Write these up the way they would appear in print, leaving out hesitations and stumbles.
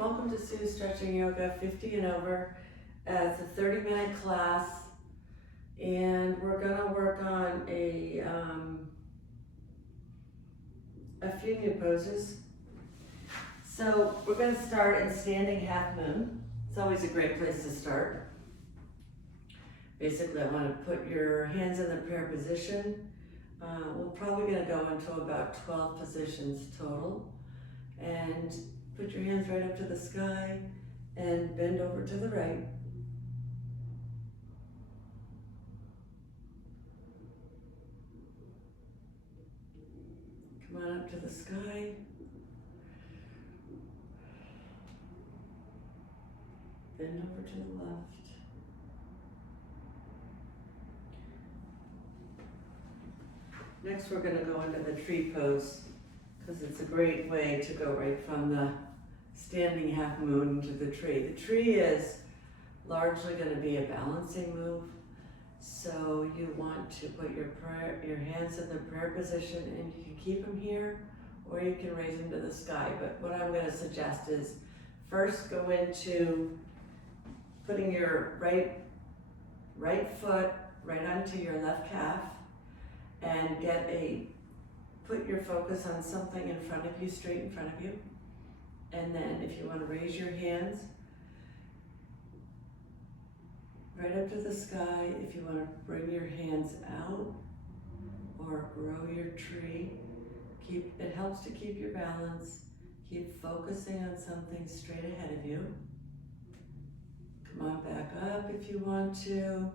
welcome to Sue's Stretching Yoga 50 and over. It's a 30-minute class, and we're gonna work on a few new poses. So we're gonna start in standing half moon. It's always a great place to start. Basically, I want to put your hands in the prayer position. We're probably gonna go into about 12 positions total. And put your hands right up to the sky and bend over to the right. Come on up to the sky. Bend over to the left. Next, we're going to go into the tree pose because it's a great way to go right from the standing half moon to the tree. The tree is largely going to be a balancing move. So you want to put your hands in the prayer position, and you can keep them here or you can raise them to the sky. But what I'm going to suggest is first go into putting your right foot right onto your left calf and put your focus on something in front of you, straight in front of you. And then if you want to raise your hands right up to the sky, if you want to bring your hands out or grow your tree, it helps to keep your balance. Keep focusing on something straight ahead of you. Come on back up if you want to.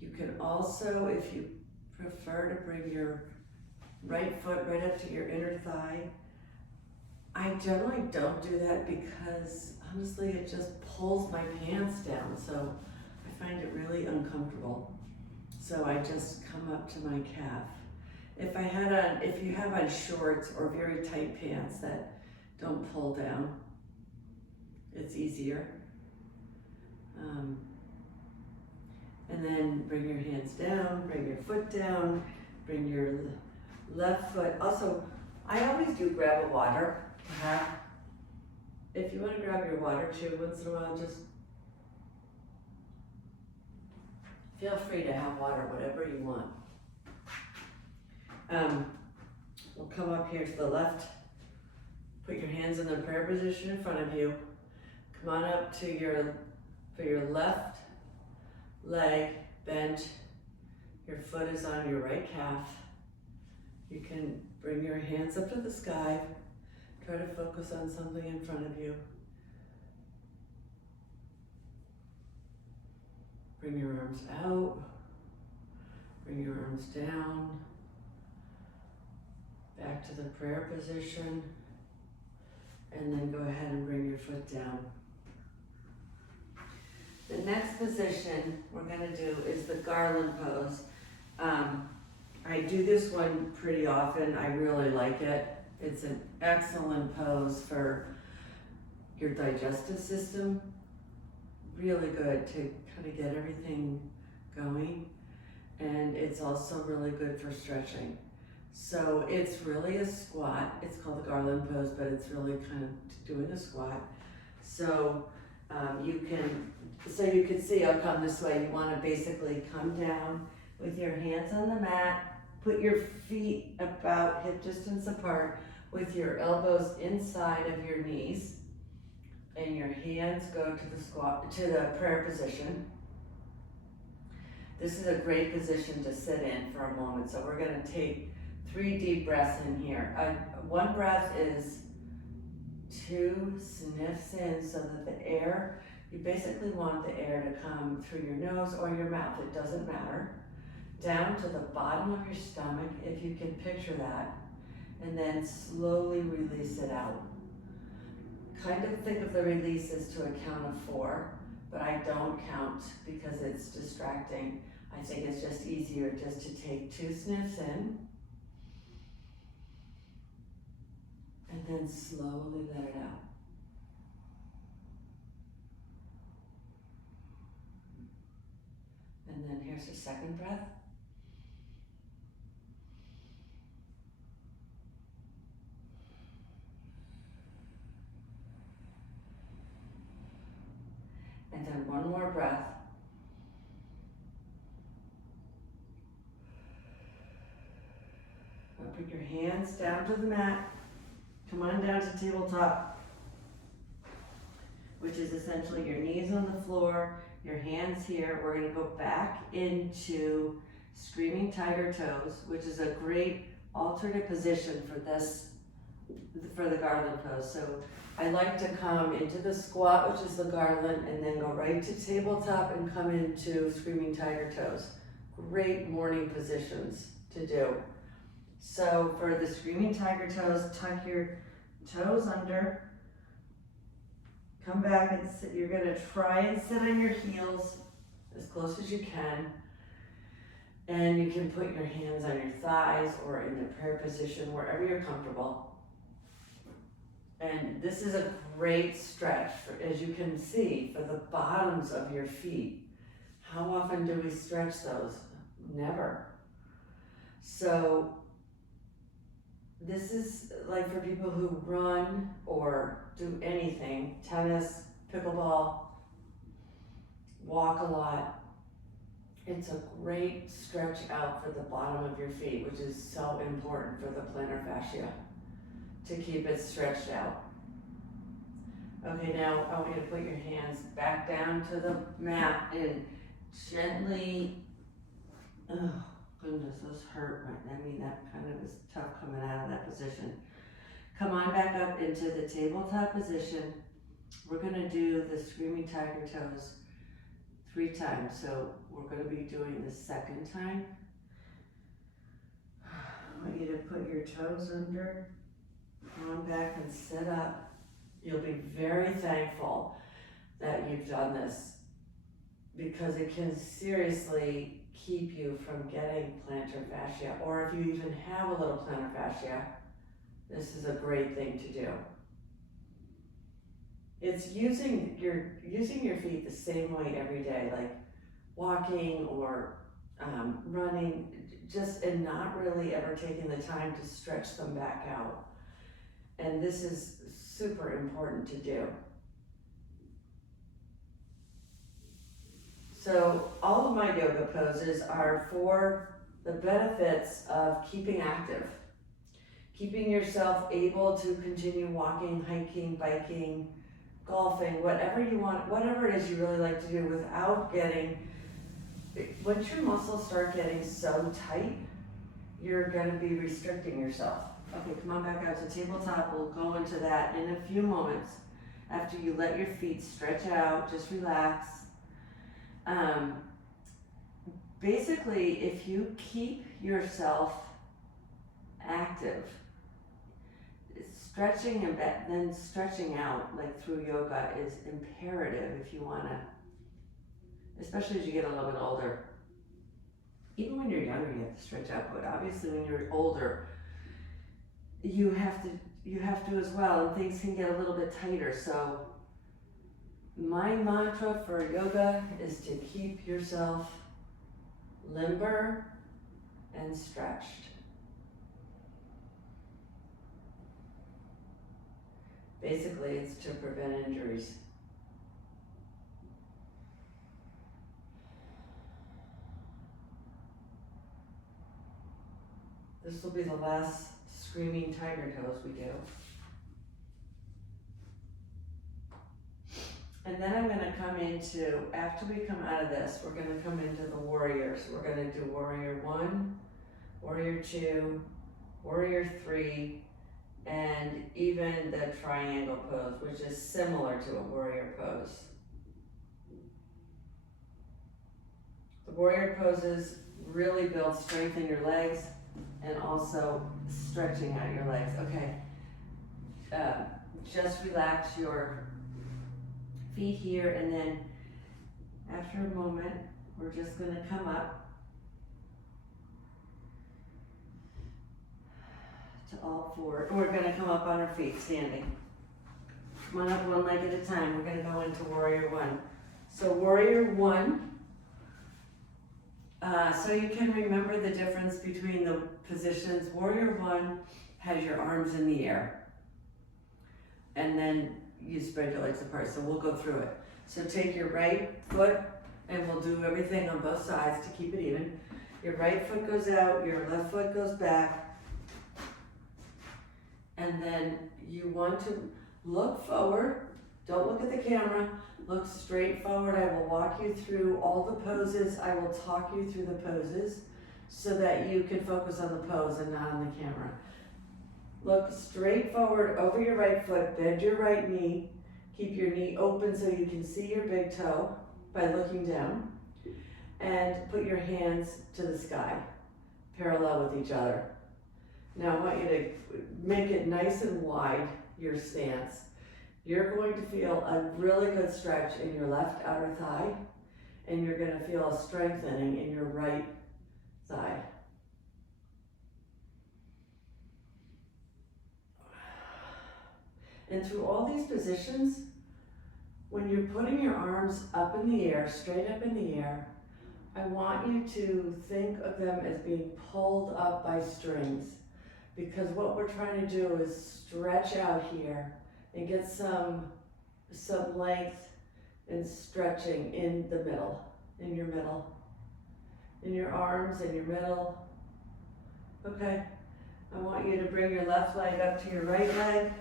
You can also, if you prefer, to bring your right foot right up to your inner thigh. I generally don't do that because honestly it just pulls my pants down, so I find it really uncomfortable. So I just come up to my calf. If you have on shorts or very tight pants that don't pull down, it's easier. And then bring your hands down, bring your foot down, bring your left foot. Also, I always do grab a water. If you want to grab your water too, once in a while, just feel free to have water, whatever you want. We'll come up here to the left. Put your hands in the prayer position in front of you. Come on up to your left leg bent. Your foot is on your right calf. You can bring your hands up to the sky. Try to focus on something in front of you. Bring your arms out. Bring your arms down. Back to the prayer position. And then go ahead and bring your foot down. The next position we're going to do is the garland pose. I do this one pretty often. I really like it. It's an excellent pose for your digestive system. Really good to kind of get everything going. And it's also really good for stretching. So it's really a squat. It's called the garland pose, but it's really kind of doing a squat. So you can see, I'll come this way. You want to basically come down with your hands on the mat. Put your feet about hip distance apart with your elbows inside of your knees, and your hands go to the prayer position. This is a great position to sit in for a moment. So we're going to take 3 deep breaths in here. One breath is 2 sniffs in, so that you basically want the air to come through your nose or your mouth, it doesn't matter, down to the bottom of your stomach, if you can picture that, and then slowly release it out. Kind of think of the release as to a count of 4, but I don't count because it's distracting. I think it's just easier just to take 2 sniffs in, and then slowly let it out. And then here's the second breath. one more breath. Now put your hands down to the mat. Come on down to tabletop, which is essentially your knees on the floor, your hands here. We're gonna go back into Screaming Tiger Toes, which is a great alternate position for this, for the garland pose. So I like to come into the squat, which is the garland, and then go right to tabletop and come into Screaming Tiger Toes. Great morning positions to do. So for the Screaming Tiger Toes, tuck your toes under, come back and sit. You're gonna try and sit on your heels as close as you can. And you can put your hands on your thighs or in the prayer position, wherever you're comfortable. And this is a great stretch, for, as you can see, for the bottoms of your feet. How often do we stretch those? Never. So this is like for people who run or do anything, tennis, pickleball, walk a lot. It's a great stretch out for the bottom of your feet, which is so important for the plantar fascia, to keep it stretched out. Okay, now I want you to put your hands back down to the mat and gently, oh goodness, those hurt. I mean, that kind of is tough coming out of that position. Come on back up into the tabletop position. We're gonna do the Screaming Tiger Toes 3 times. So we're gonna be doing the second time. I want you to put your toes under, come on back and sit up. You'll be very thankful that you've done this, because it can seriously keep you from getting plantar fascia, or if you even have a little plantar fascia, this is a great thing to do. It's using your feet the same way every day, like walking or running, and not really ever taking the time to stretch them back out. And this is super important to do. So all of my yoga poses are for the benefits of keeping active, keeping yourself able to continue walking, hiking, biking, golfing, whatever you want, whatever it is you really like to do without getting, once your muscles start getting so tight, you're gonna be restricting yourself. Okay, come on back out to tabletop. We'll go into that in a few moments. After you let your feet stretch out, just relax. Basically, if you keep yourself active, stretching and then stretching out, like through yoga, is imperative if you wanna, especially as you get a little bit older. Even when you're younger, you have to stretch out, but obviously when you're older, you have to as well, and things can get a little bit tighter. So my mantra for yoga is to keep yourself limber and stretched. Basically, it's to prevent injuries. This will be the last Screaming Tiger Toes we do. And then I'm gonna come into, after we come out of this, we're gonna come into the warriors. We're gonna do warrior 1, warrior 2, warrior 3, and even the triangle pose, which is similar to a warrior pose. The warrior poses really build strength in your legs and also stretching out your legs. Okay, just relax your feet here, and then after a moment, we're just gonna come up to all 4. We're gonna come up on our feet, standing. Come on up one leg at a time. We're gonna go into warrior 1. So warrior 1, so you can remember the difference between the positions. Warrior 1 has your arms in the air. And then you spread your legs apart, so we'll go through it. So take your right foot, and we'll do everything on both sides to keep it even. Your right foot goes out, your left foot goes back, and then you want to look forward. Don't look at the camera, look straight forward. I will walk you through all the poses. I will talk you through the poses so that you can focus on the pose and not on the camera. Look straight forward over your right foot, bend your right knee, keep your knee open so you can see your big toe by looking down, and put your hands to the sky, parallel with each other. Now I want you to make it nice and wide, your stance. You're going to feel a really good stretch in your left outer thigh, and you're going to feel a strengthening in your right thigh. And through all these positions, when you're putting your arms up in the air, straight up in the air, I want you to think of them as being pulled up by strings, because what we're trying to do is stretch out here and get some length and stretching in the middle, in your arms, in your middle. Okay, I want you to bring your left leg up to your right leg.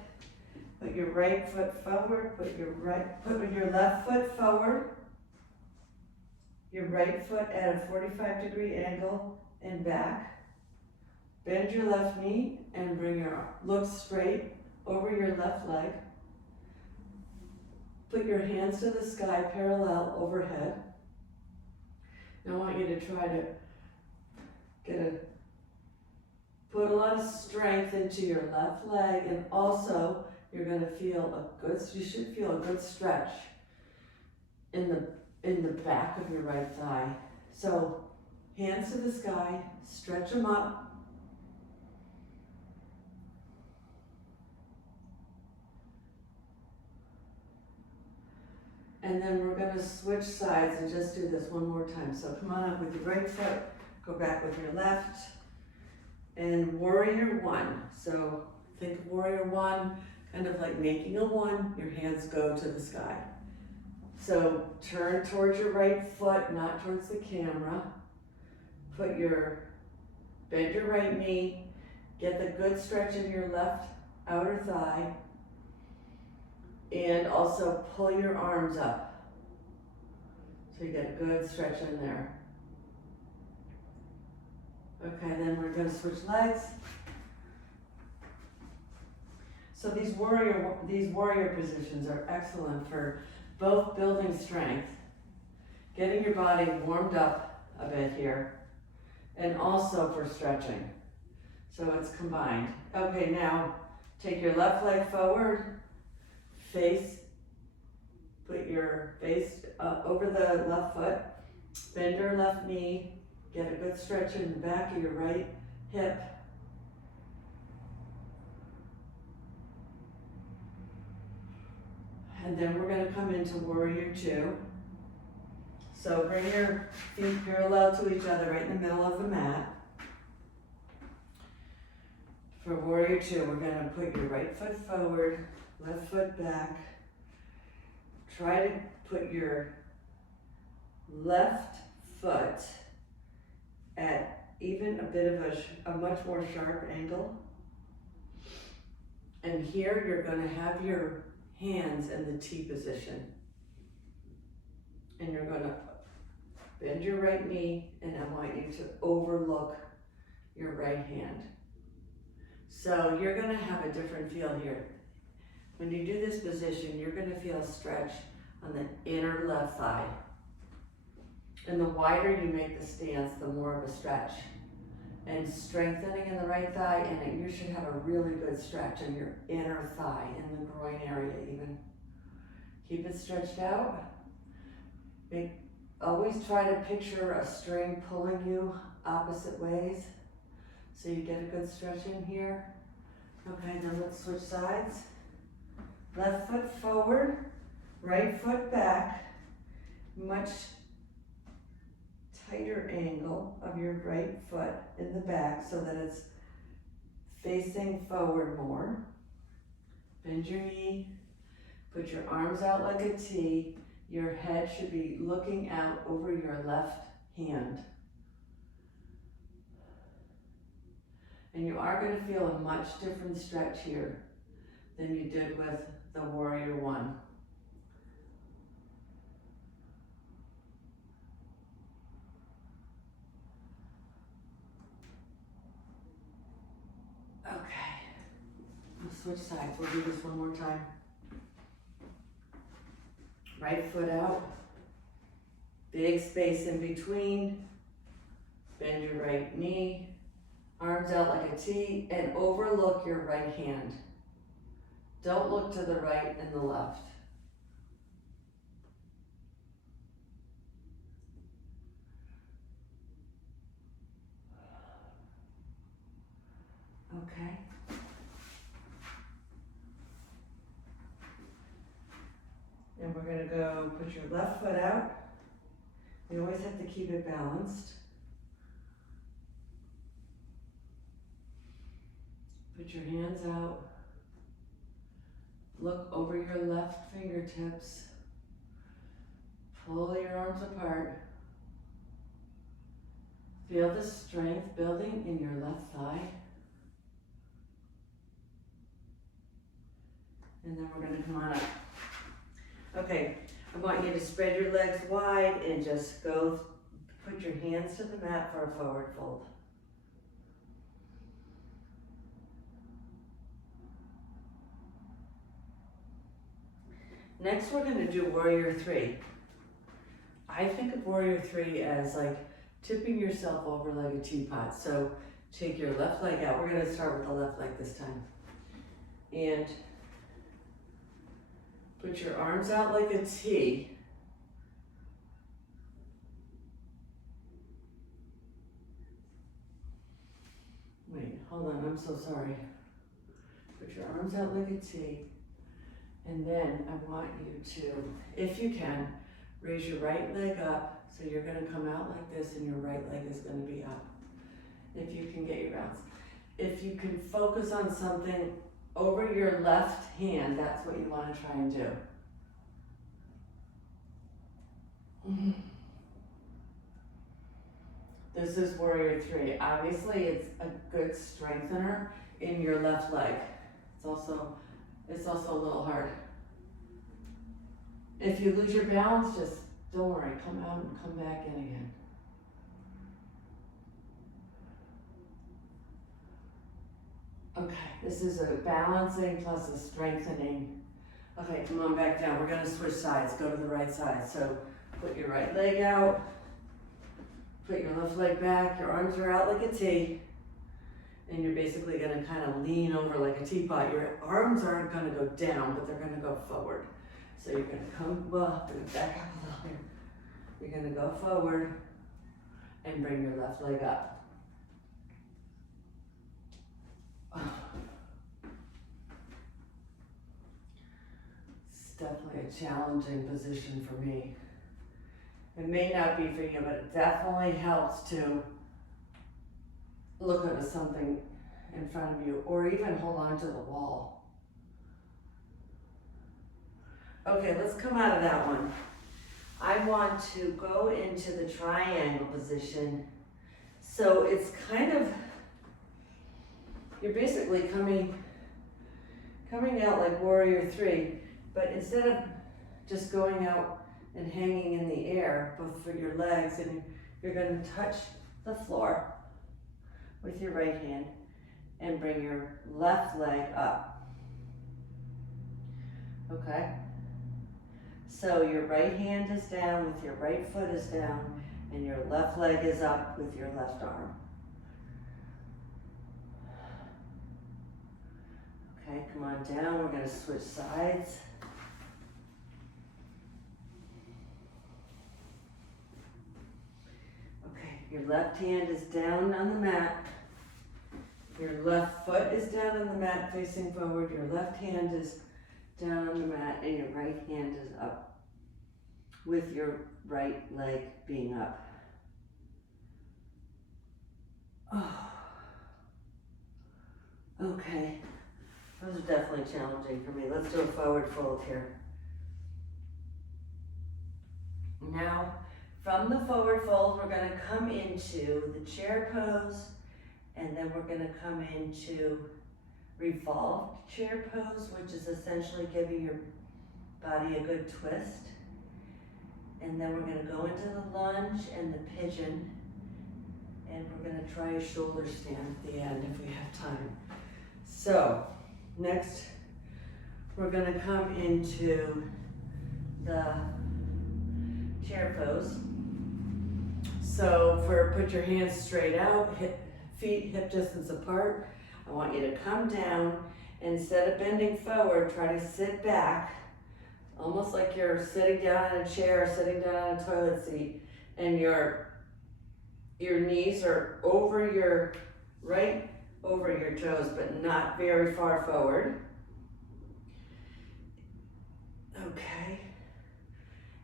Put your right foot forward, put your left foot forward, your right foot at a 45-degree angle and back. Bend your left knee and look straight over your left leg. Put your hands to the sky parallel overhead. Now I want you to try to put a lot of strength into your left leg, and also you're going to feel you should feel a good stretch in the back of your right thigh. So hands to the sky, stretch them up. And then we're going to switch sides and just do this one more time. So come on up with your right foot, go back with your left, and warrior one. So think of warrior one, kind of like making a one, your hands go to the sky. So turn towards your right foot, not towards the camera. Bend your right knee, get the good stretch in your left outer thigh, and also pull your arms up. So you get a good stretch in there. Okay, then we're going to switch legs. So these warrior positions are excellent for both building strength, getting your body warmed up a bit here, and also for stretching. So it's combined. Okay, now take your left leg forward, put your face over the left foot, bend your left knee, get a good stretch in the back of your right hip. And then we're going to come into warrior two. So bring your feet parallel to each other right in the middle of the mat. For warrior two, we're going to put your right foot forward, left foot back. Try to put your left foot at even a bit of a much more sharp angle. And here you're going to have your hands in the T position. And you're going to bend your right knee, and I want you to overlook your right hand. So you're going to have a different feel here. When you do this position, you're going to feel a stretch on the inner left thigh. And the wider you make the stance, the more of a stretch. And strengthening in the right thigh, and you should have a really good stretch in your inner thigh, in the groin area even. Keep it stretched out. Always try to picture a string pulling you opposite ways, so you get a good stretch in here. Okay, then let's switch sides. Left foot forward, right foot back, much tighter angle of your right foot in the back so that it's facing forward more. Bend your knee, Put your arms out like a T. Your head should be looking out over your left hand. And you are going to feel a much different stretch here than you did with the Warrior One. Okay, we'll switch sides. We'll do this one more time. Right foot out, big space in between, bend your right knee, arms out like a T, and overlook your right hand. Don't look to the right and the left. Okay. And we're going to go put your left foot out. You always have to keep it balanced. Put your hands out. Look over your left fingertips. Pull your arms apart. Feel the strength building in your left thigh. And then we're going to come on up. Okay, I want you to spread your legs wide and just go, put your hands to the mat for a forward fold. Next, we're going to do Warrior Three. I think of Warrior Three as like tipping yourself over like a teapot. So take your left leg out. We're going to start with the left leg this time. And put your arms out like a T. Wait, hold on, I'm so sorry. Put your arms out like a T. And then I want you to, if you can, raise your right leg up. So you're gonna come out like this and your right leg is gonna be up. If you can get your balance. If you can focus on something over your left hand, that's what you wanna try and do. This is Warrior Three. Obviously, it's a good strengthener in your left leg. It's also a little hard. If you lose your balance, just don't worry. Come out and come back in again. Okay, this is a balancing plus a strengthening. Okay, come on back down. We're gonna switch sides. Go to the right side. So put your right leg out. Put your left leg back. Your arms are out like a T. And you're basically gonna kind of lean over like a teapot. Your arms aren't gonna go down, but they're gonna go forward. So you're gonna come up and back up a little bit. You're gonna go forward and bring your left leg up. It's definitely a challenging position for me. It may not be for you, but it definitely helps to look at something in front of you or even hold on to the wall. Okay, let's come out of that one. I want to go into the triangle position. So it's kind of, you're basically coming out like Warrior Three, but instead of just going out and hanging in the air, both for your legs, and you're going to touch the floor with your right hand and bring your left leg up. Okay? So your right hand is down with your right foot is down and your left leg is up with your left arm. Okay, come on down. We're going to switch sides. Okay, your left hand is down on the mat. Your left foot is down on the mat facing forward. Your left hand is down on the mat and your right hand is up with your right leg being up. Oh. Okay, those are definitely challenging for me. Let's do a forward fold here. Now, from the forward fold, we're gonna come into the chair pose, and then we're gonna come into revolved chair pose, which is essentially giving your body a good twist. And then we're gonna go into the lunge and the pigeon, and we're gonna try a shoulder stand at the end if we have time. So, next, we're gonna come into the chair pose. So put your hands straight out, feet hip distance apart. I want you to come down. Instead of bending forward, try to sit back, almost like you're sitting down in a chair, or sitting down on a toilet seat, and your knees are right over your toes, but not very far forward. Okay.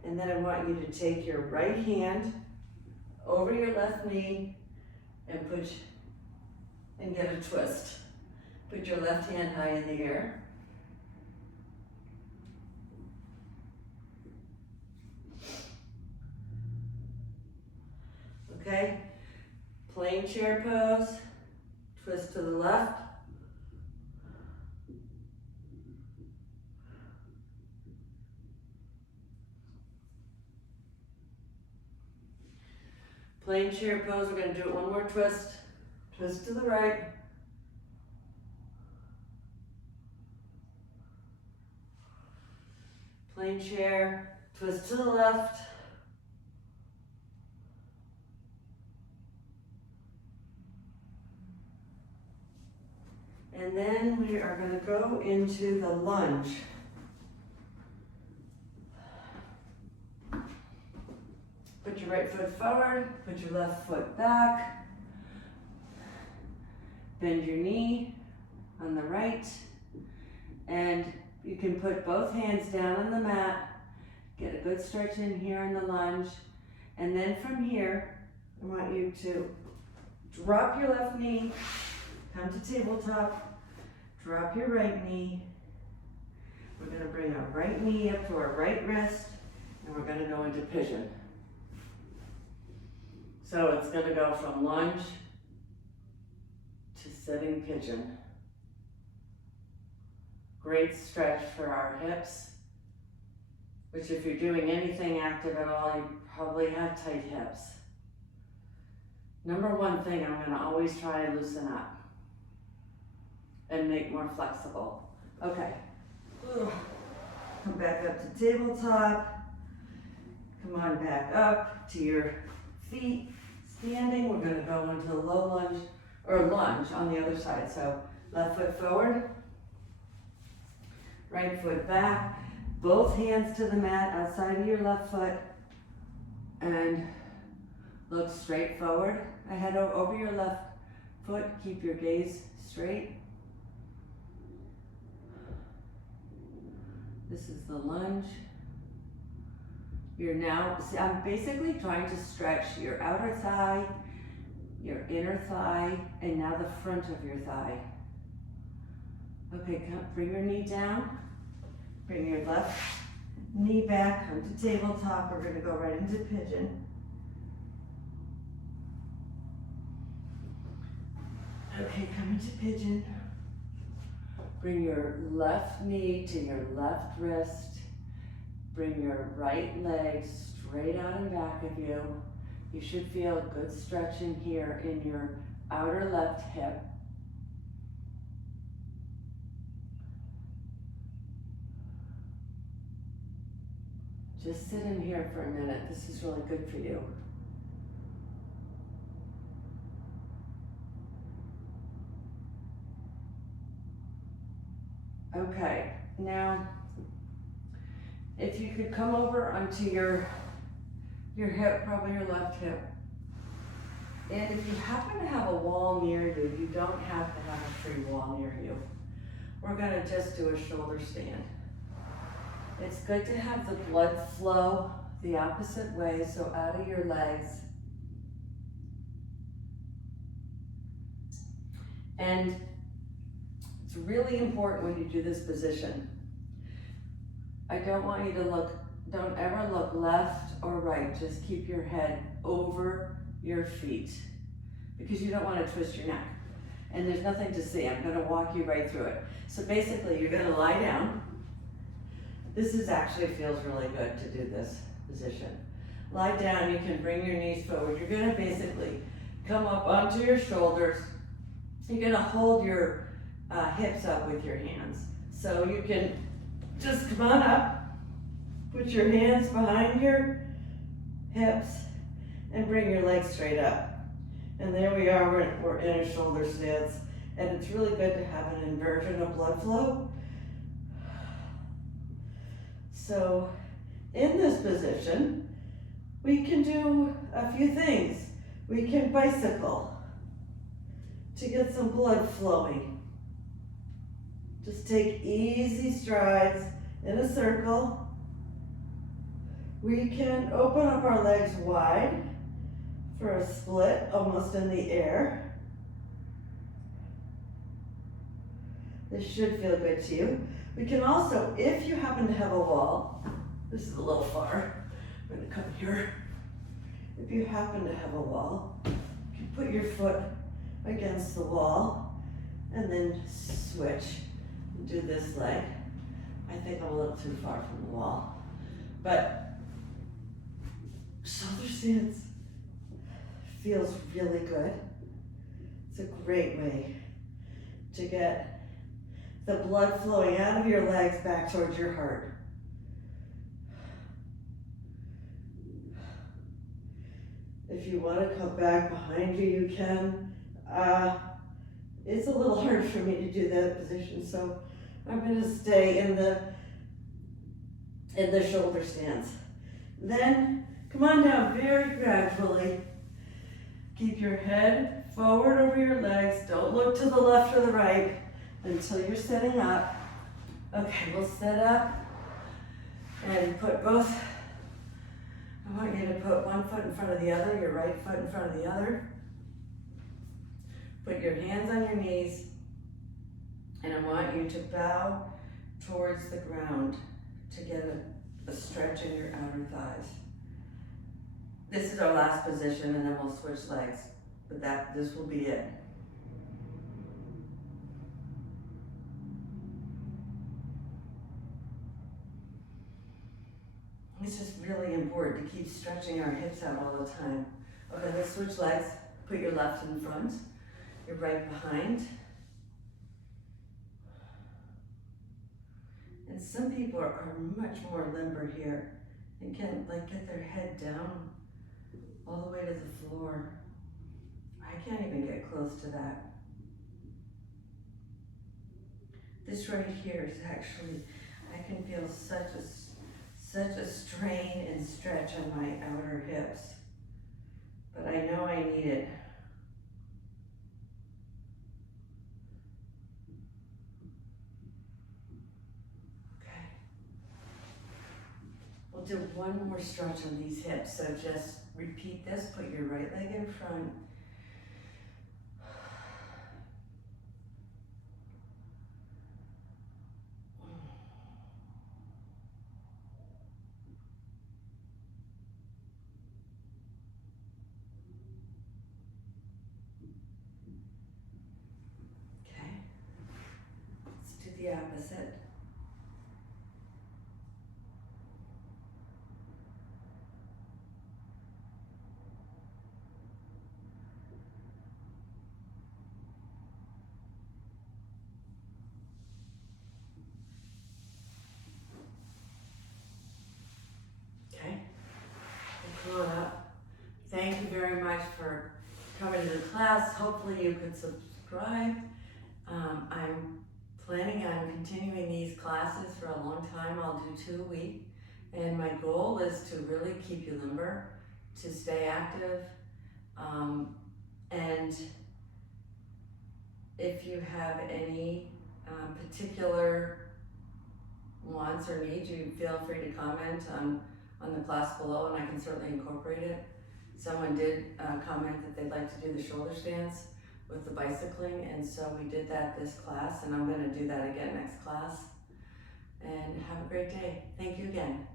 And then I want you to take your right hand over your left knee and get a twist. Put your left hand high in the air. Okay, plain chair pose, twist to the left. Plain chair pose, we're gonna do it one more twist. Twist to the right. Plain chair, twist to the left. And then we are gonna go into the lunge. Put your right foot forward, put your left foot back. Bend your knee on the right. And you can put both hands down on the mat. Get a good stretch in here in the lunge. And then from here, I want you to drop your left knee, come to tabletop, drop your right knee. We're gonna bring our right knee up to our right wrist, and we're gonna go into pigeon. So it's gonna go from lunge to sitting pigeon. Great stretch for our hips, which if you're doing anything active at all, you probably have tight hips. Number one thing, I'm gonna always try to loosen up and make more flexible. Okay, come back up to tabletop. Come on back up to your feet. Standing, we're gonna go into the low lunge, or lunge on the other side. So left foot forward, right foot back, both hands to the mat outside of your left foot, and look straight forward, ahead over your left foot, keep your gaze straight. This is the lunge. You're now, I'm basically trying to stretch your outer thigh, your inner thigh, and now the front of your thigh. Okay, bring your knee down, bring your left knee back, come to tabletop. We're gonna go right into pigeon. Okay, come into pigeon. Bring your left knee to your left wrist. Bring your right leg straight out and back of you. You should feel a good stretch in here in your outer left hip. Just sit in here for a minute. This is really good for you. Okay, now, if you could come over onto your hip, probably your left hip. And if you happen to have a wall near you, you don't have to have a free wall near you. We're gonna just do a shoulder stand. It's good to have the blood flow the opposite way, so out of your legs. And it's really important when you do this position. I don't want you to look don't ever look left or right. Just keep your head over your feet because you don't want to twist your neck. And there's nothing to see. I'm going to walk you right through it. So basically, you're going to lie down. This is actually feels really good to do this position. Lie down. You can bring your knees forward. You're going to basically come up onto your shoulders. You're going to hold your hips up with your hands. So you can just come on up. Put your hands behind your hips and bring your legs straight up. And there we are, we're in a shoulder stance. And it's really good to have an inversion of blood flow. So in this position, we can do a few things. We can bicycle to get some blood flowing. Just take easy strides in a circle. We can open up our legs wide for a split, almost in the air. This should feel good to you. We can also, if you happen to have a wall, this is a little far, I'm gonna come here. If you happen to have a wall, you can put your foot against the wall and then switch and do this leg. I think I'm a little too far from the wall, but shoulder stance feels really good. It's a great way to get the blood flowing out of your legs back towards your heart. If you want to come back behind you, you can. It's a little hard for me to do that position, so I'm going to stay in the shoulder stance. Then come on down very gradually. Keep your head forward over your legs. Don't look to the left or the right until you're sitting up. Okay, we'll sit up and put both. I want you to put one foot in front of the other, your right foot in front of the other. Put your hands on your knees, and I want you to bow towards the ground to get a stretch in your outer thighs. This is our last position, and then we'll switch legs, but this will be it. It's just really important to keep stretching our hips out all the time. Okay, let's switch legs. Put your left in front, your right behind. And some people are much more limber here and can get their head down all the way to the floor. I can't even get close to that. This right here is actually, I can feel such a strain and stretch on my outer hips. But I know I need it. Okay. We'll do one more stretch on these hips. So just repeat this. Put your right leg in front. The opposite. Okay, come on up. Thank you very much for coming to the class. Hopefully you could subscribe. I'm planning on continuing these classes for a long time. I'll do 2 a week. And my goal is to really keep you limber, to stay active. And if you have any particular wants or needs, you feel free to comment on the class below, and I can certainly incorporate it. Someone did comment that they'd like to do the shoulder stance with the bicycling, and so we did that this class, and I'm going to do that again next class. And have a great day. Thank you again.